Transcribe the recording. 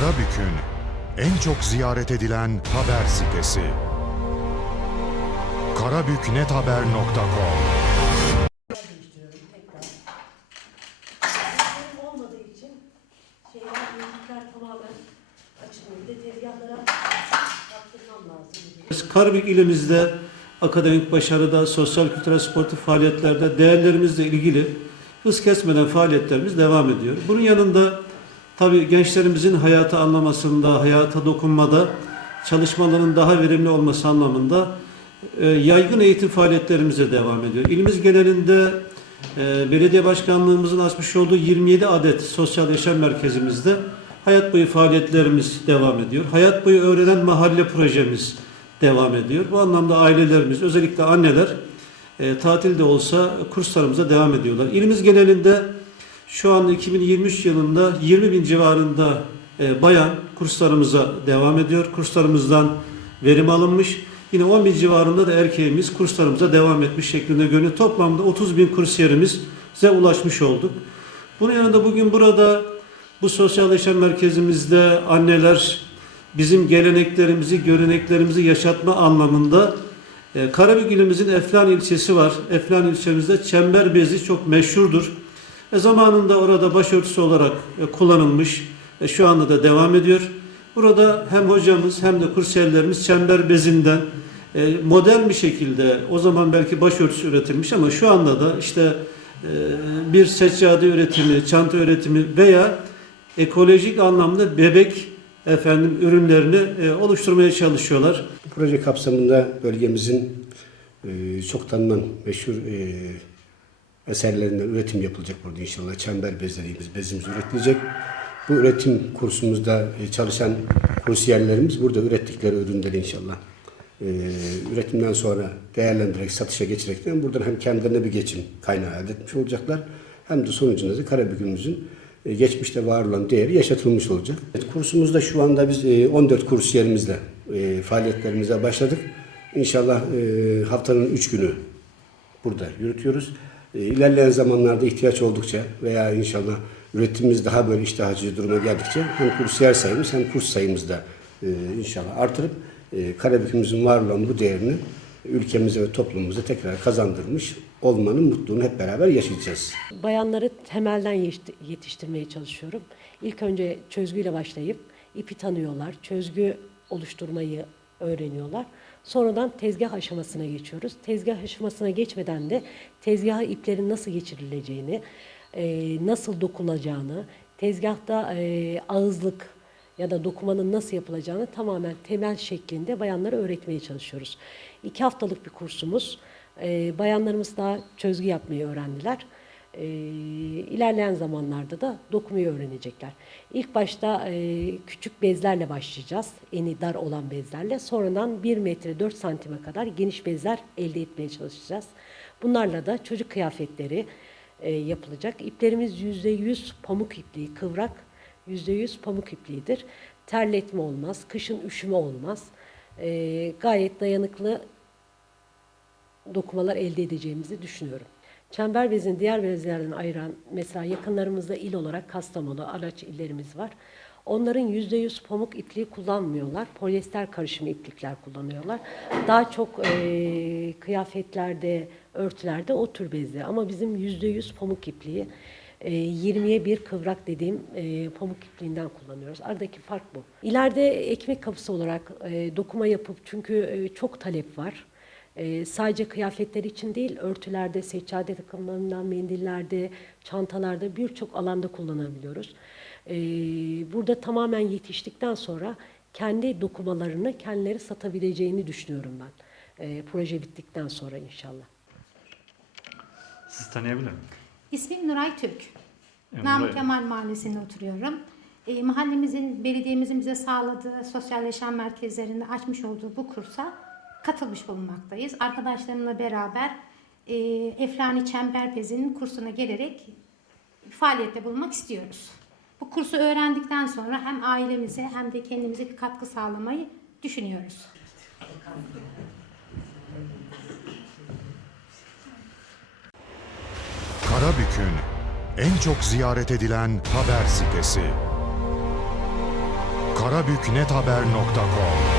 Karabük'ün en çok ziyaret edilen haber sitesi. karabüknethaber.com değiştiriyorum tekrar. Ürün olmadığı için şeyler, ürünler tamamen açılıyor. Bir de tezgahlara yaptırmam lazım. Biz Karabük ilimizde akademik başarıda, sosyal kültürel sportif faaliyetlerde değerlerimizle ilgili hız kesmeden faaliyetlerimiz devam ediyor. Bunun yanında tabii gençlerimizin hayatı anlamasında, hayata dokunmada çalışmaların daha verimli olması anlamında e, yaygın eğitim faaliyetlerimize devam ediyor. İlimiz genelinde e, belediye başkanlığımızın açmış olduğu 27 adet sosyal yaşam merkezimizde hayat boyu faaliyetlerimiz devam ediyor. Hayat boyu öğrenen mahalle projemiz devam ediyor. Bu anlamda ailelerimiz, özellikle anneler e, tatilde olsa kurslarımıza devam ediyorlar. İlimiz genelinde şu anda 2023 yılında 20 bin civarında e, bayan kurslarımıza devam ediyor. Kurslarımızdan verim alınmış. Yine 10 bin civarında da erkeğimiz kurslarımıza devam etmiş şeklinde görünüyor. Toplamda 30 bin kursiyerimize ulaşmış olduk. Bunun yanında bugün burada bu sosyal yaşam merkezimizde anneler bizim geleneklerimizi, göreneklerimizi yaşatma anlamında e, Karabük ilimizin Eflan ilçesi var. Eflan ilçemizde çember bezi çok meşhurdur. E, zamanında orada başörtüsü olarak e, kullanılmış. E, şu anda da devam ediyor. Burada hem hocamız hem de kursiyerlerimiz çember bezinden e, modern bir şekilde o zaman belki başörtüsü üretilmiş ama şu anda da işte e, bir seccade üretimi, çanta üretimi veya ekolojik anlamda bebek efendim ürünlerini e, oluşturmaya çalışıyorlar. Bu proje kapsamında bölgemizin e, çok tanınan meşhur e, eserlerinden üretim yapılacak burada inşallah. Çember bez dediğimiz bezimiz üretilecek. Bu üretim kursumuzda e, çalışan kursiyerlerimiz burada ürettikleri ürünleri inşallah e, üretimden sonra değerlendirerek satışa geçirerekten buradan hem kendilerine bir geçim kaynağı elde etmiş olacaklar hem de sonucunda da Karabük'ümüzün e, geçmişte var olan değeri yaşatılmış olacak. Evet, kursumuzda şu anda biz e, 14 kursiyerimizle e, faaliyetlerimize başladık. İnşallah haftanın 3 günü burada yürütüyoruz. E, İlerleyen zamanlarda ihtiyaç oldukça veya inşallah üretimimiz daha böyle açıcı duruma geldikçe hem kursiyer sayımız hem kurs sayımız da e, inşallah artırıp e, Karabük'ümüzün var olan bu değerini ülkemize ve toplumumuza tekrar kazandırmış olmanın mutluluğunu hep beraber yaşayacağız. Bayanları temelden yetişti- yetiştirmeye çalışıyorum. İlk önce çözgüyle başlayıp ipi tanıyorlar, çözgü oluşturmayı öğreniyorlar. Sonradan tezgah aşamasına geçiyoruz. Tezgah aşamasına geçmeden de tezgaha iplerin nasıl geçirileceğini, e, nasıl dokunacağını, tezgahta e, ağızlık ya da dokumanın nasıl yapılacağını tamamen temel şeklinde bayanlara öğretmeye çalışıyoruz. İki haftalık bir kursumuz. Ee, bayanlarımız daha çözgü yapmayı öğrendiler. Ee, ilerleyen zamanlarda da dokumayı öğrenecekler. İlk başta e, küçük bezlerle başlayacağız. Eni dar olan bezlerle. Sonradan 1 metre 4 santime kadar geniş bezler elde etmeye çalışacağız. Bunlarla da çocuk kıyafetleri e, yapılacak. İplerimiz %100 pamuk ipliği, kıvrak %100 pamuk ipliğidir. Terletme olmaz, kışın üşüme olmaz. Ee, gayet dayanıklı dokumalar elde edeceğimizi düşünüyorum. Çember bezini diğer bezlerden ayıran mesela yakınlarımızda il olarak Kastamonu, Araç illerimiz var. Onların %100 pamuk ipliği kullanmıyorlar. Polyester karışımı iplikler kullanıyorlar. Daha çok e, kıyafetlerde, örtülerde o tür bezler. Ama bizim %100 pamuk ipliği e, 20'ye bir kıvrak dediğim e, pamuk ipliğinden kullanıyoruz. Aradaki fark bu. İleride ekmek kapısı olarak e, dokuma yapıp çünkü e, çok talep var. E, sadece kıyafetler için değil, örtülerde, seccade takımlarından, mendillerde, çantalarda birçok alanda kullanabiliyoruz. E, burada tamamen yetiştikten sonra kendi dokumalarını kendileri satabileceğini düşünüyorum ben. E, proje bittikten sonra inşallah. Siz tanıyabilir miyim? İsmim Nuray Türk. Evet, Namık Nuray. Kemal Mahallesi'nde oturuyorum. E, mahallemizin, belediyemizin bize sağladığı sosyal yaşam merkezlerinde açmış olduğu bu kursa katılmış bulunmaktayız. Arkadaşlarımla beraber e, Eflani Çemberpezi'nin kursuna gelerek faaliyette bulunmak istiyoruz. Bu kursu öğrendikten sonra hem ailemize hem de kendimize bir katkı sağlamayı düşünüyoruz. Karabük'ün en çok ziyaret edilen haber sitesi. karabüknethaber.com